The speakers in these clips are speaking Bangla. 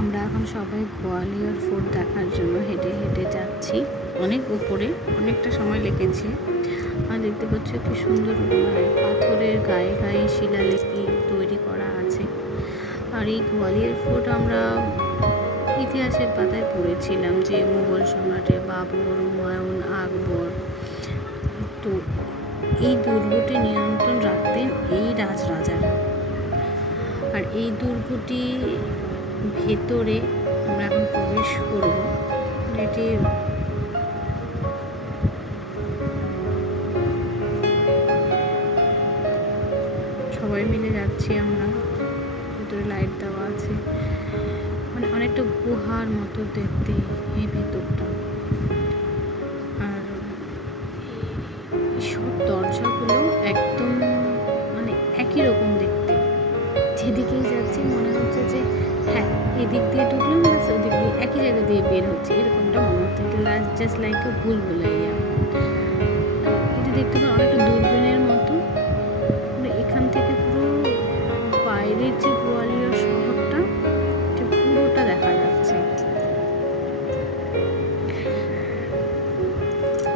আমরা এখন সবাই গোয়ালিয়র ফোর্ট দেখার জন্য হেঁটে হেঁটে যাচ্ছি। অনেক উপরে, অনেকটা সময় লেগেছে। আর দেখতে পাচ্ছ কি সুন্দর পাথরের গায়ে গায়ে শিলালিপি তৈরি করা আছে। আর এই গোয়ালিয়র ফোর্ট আমরা ইতিহাসের পাতায় পড়েছিলাম যে মুঘল সম্রাটের বাবর, হুমায়ুন, আকবর তো এই দুর্গটি নিয়ন্ত্রণ রাখতেন এই রাজরাজারা। আর এই দুর্গটি ভেতরে আমরা এখন প্রবেশ করব। এটি সবাই মিলে যাচ্ছি আমরা। ভেতরে লাইট দেওয়া আছে, মানে অনেকটা গুহার মতো দেখতে এই ভেতরটা। আর সব দরজাগুলো একদম মানে একই রকম দেখতে। যেদিকেই যাচ্ছি মনে হচ্ছে যে হ্যাঁ এদিক দিয়ে ঢুকলাম ব্যাস ওদিক দিয়ে একই জায়গা দিয়ে বের হচ্ছে, এরকমটা মনে হচ্ছে। Just like a Bhool Bhulaiyaa. এটা দেখতে পাই অনেকটা দূরবীনের মতো। মানে এখান থেকে পুরো বাইরের যে গোয়ালিয়র শহরটা পুরোটা দেখা যাচ্ছে।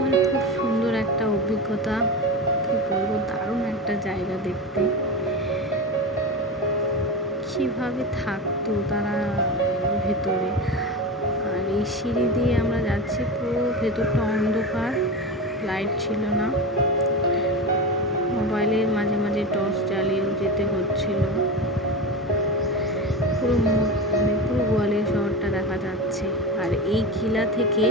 মানে খুব সুন্দর একটা অভিজ্ঞতা, কি বলবো, দারুণ একটা জায়গা দেখতে। কিভাবে থাকতো তারা ভেতরে। আর এই সিঁড়ি দিয়ে আমরা যাচ্ছি, পুরো ভেতরটা অন্ধকার, লাইট ছিল না। মোবাইলের মাঝে মাঝে টর্চ জ্বালিয়েও যেতে হচ্ছিল। পুরো পুরো গোয়ালিয়র শহরটা দেখা যাচ্ছে। আর এই কিলা থেকে,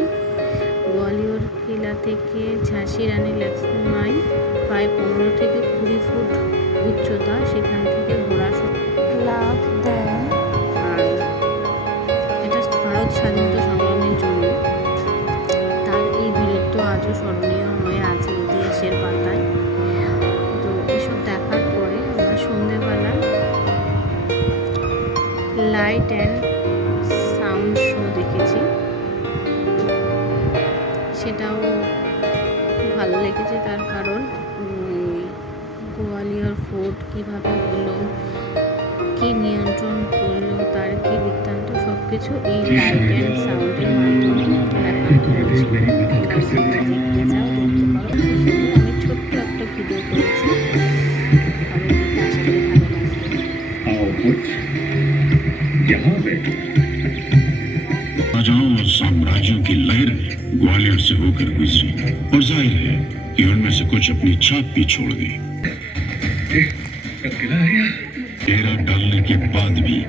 গোয়ালিয়র কিলা থেকে ঝাঁসি রানী লক্ষ্মীবাঈ প্রায় 15 থেকে 20 ফুট উচ্চতা, সেখান থেকে ঘোড়া লাভ দেন। আর এটা ভারত স্বাধীনতা সংগ্রামের জন্য তার এই বীরত্ব আজও স্মরণীয় হয়ে আছে ইতিহাসের পাতায়। তো এসব দেখার পরে আমরা সন্ধেবেলা লাইট অ্যান্ড সাউন্ড শো দেখেছি। সেটাও ভালো লেগেছে, তার কারণ গোয়ালিয়র ফোর্ট কীভাবে হলো, কি নিয়ন্ত্রণ করলো, তার কি বৃত্তান্ত, সব কিছু এই লাইট অ্যান্ড সাউন্ডের মাধ্যমে দেখানো হয়েছিল। দেখতে যাও, দেখতে পারো। আমি ছোট্ট একটা ভিডিও করেছি, তাদের দিকে আশা করি ভালো লাগবে। राजाओं और साम्राज्यों की लहर ग्वालियर से होकर गुजरी और जाहिर है कि उनमें से कुछ अपनी छाप भी छोड़ गई। डेरा डालने के बाद भी